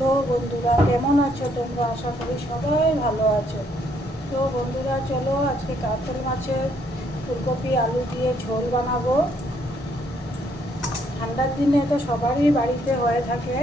Hello বন্ধুরা, কেমন আছো তোমরা? আশা করি সবাই ভালো আছো। তো বন্ধুরা, চলো আজকে কাতল মাছের ফুলকপি আলু দিয়ে ঝোল বানাবো। ঠান্ডার দিনে তো সবারই বাড়িতে হয়ে থাকে।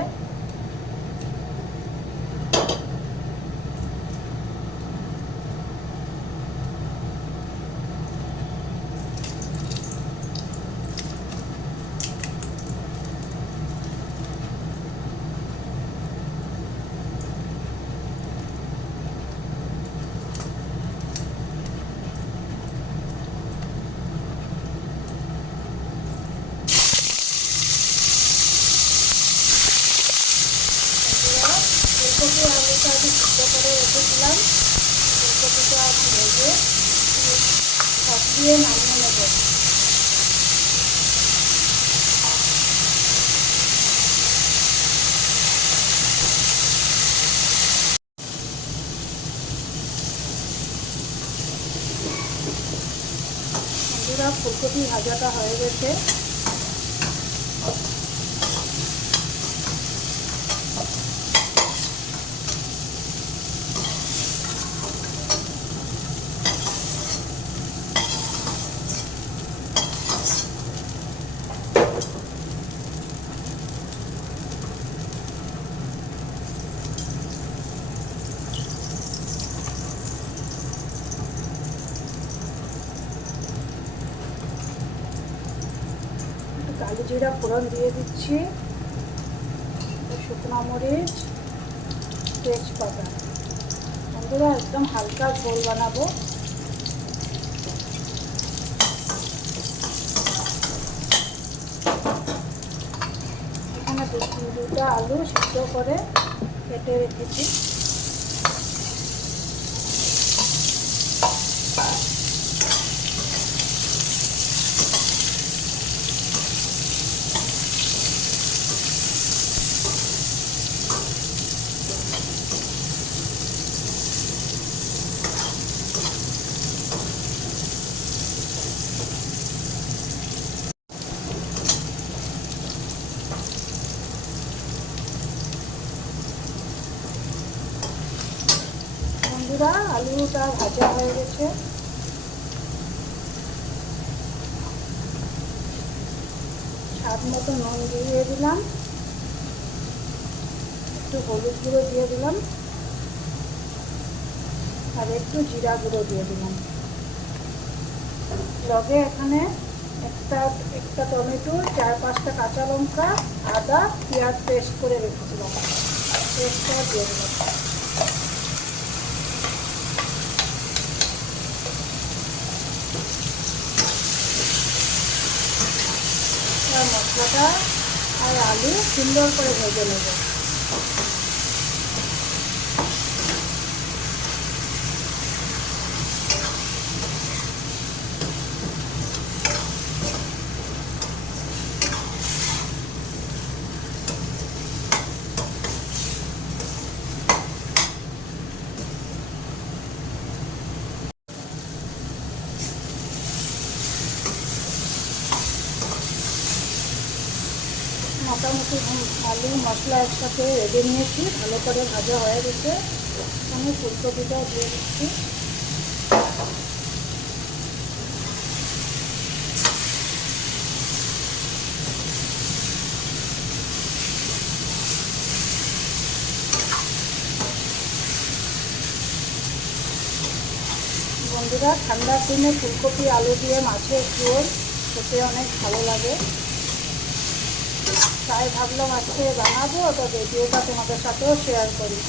ফুলকপি আলুটা আমি সিদ্ধ করে রেখেছিলাম। ফুলকপিটা আমি ভেজে সব দিয়ে নামিয়ে নেব। বন্ধুরা, ফুলকপি ভাজাটা হয়ে গেছে। কালো জিরা ফোড়ন দিয়ে দিচ্ছি, শুকনো মরিচ, তেজপাতা। বন্ধুরা, একদম হালকা ঝোল বানাবো। এখানে দুটা আলু সিদ্ধ করে কেটে রেখেছি। বন্ধুরা, আলুটা ভাজা হয়ে গেছে। স্বাদ মতো নুন দিয়ে দিলাম, একটু হলুদ গুঁড়ো দিয়ে দিলাম, আর একটু জিরা গুঁড়ো দিয়ে দিলাম। লগে এখানে একটা টমেটো, 4-5টা কাঁচা লঙ্কা, আদা, পেঁয়াজ পেস্ট করে রেখেছিলাম, পেস্টটা দিয়ে দিলাম। মশলাটা আর আলু সুন্দর করে ভেজে নেব। মোটামুটি আলু মশলা একসাথে রেডে নিয়েছি, ভালো করে ভাজা হয়ে গেছে। আমি ফুলকপিটাও দিয়ে দিচ্ছি। বন্ধুরা, ঠান্ডার দিনে ফুলকপি আলু দিয়ে মাছের ঝোল খেতে অনেক ভালো লাগে, তাই ভাবলাম আজকে বানাবো, তো ভিডিওটা তোমাদের সাথেও শেয়ার করি।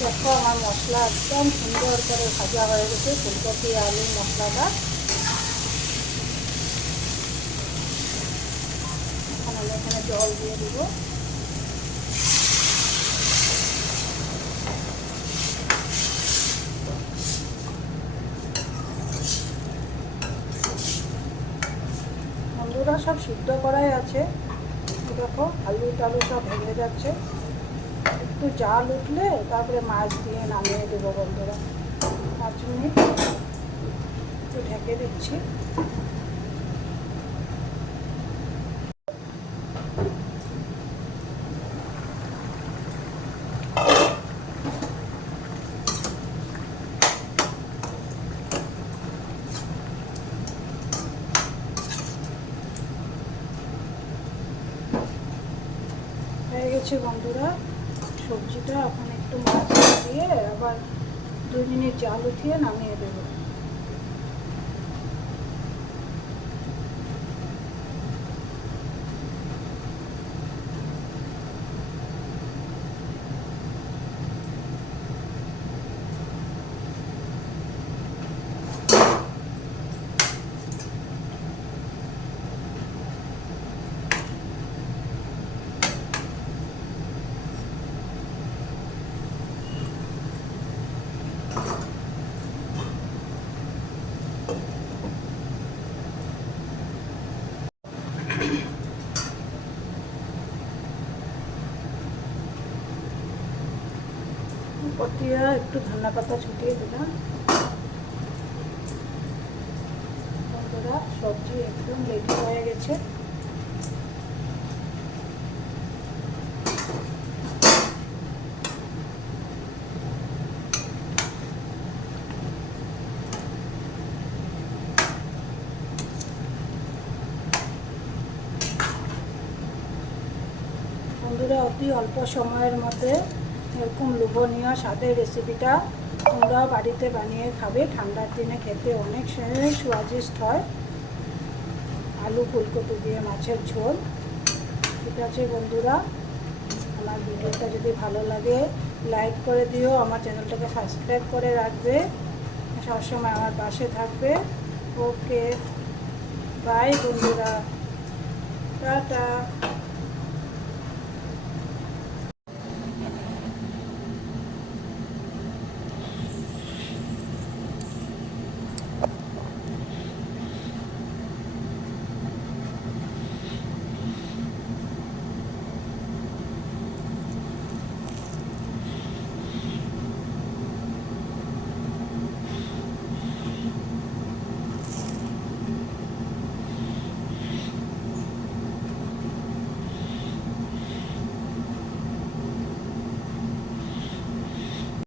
দেখো, আমার মশলা একদম সুন্দর করে ভাজা হয়ে গেছে, ফুলকপি আলু মশলাটা। এখন আমি এখানে জল দিয়ে দেবো। সব সিদ্ধ করাই আছে। দেখো আলু টালু সব ভেঙে যাচ্ছে, একটু জাল উঠলে তারপরে মাছ দিয়ে নামিয়ে দেবো বন্ধুরা। 5 মিনিট একটু ঢেকে দিচ্ছি। হয়ে গেছে বন্ধুরা সবজিটা। এখন একটু মাছ দিয়ে আবার 2 মিনিট জাল উঠিয়ে নামিয়ে দেবো। উপর দিয়ে একটু ধনিয়া পাতা ছুটিয়ে দিলাম। বন্ধুরা সবজি একদম রেডি হয়ে গেছে। বন্ধুরা অতি অল্প সময়ের মধ্যে এরকম লোভনীয় স্বাদের রেসিপিটা তোমরাও বাড়িতে বানিয়ে খাবে। ঠান্ডার দিনে খেতে অনেক স্বাদিষ্ট হয়। আলু ফুলকপি দিয়ে মাছের ঝোল। ঠিক আছে বন্ধুরা, আমার ভিডিওটা যদি ভালো লাগে লাইক করে দিও, আমার চ্যানেলটাকে সাবস্ক্রাইব করে রাখবে, সবসময় আমার পাশে থাকবে। ওকে বাই বন্ধুরা, টাটা।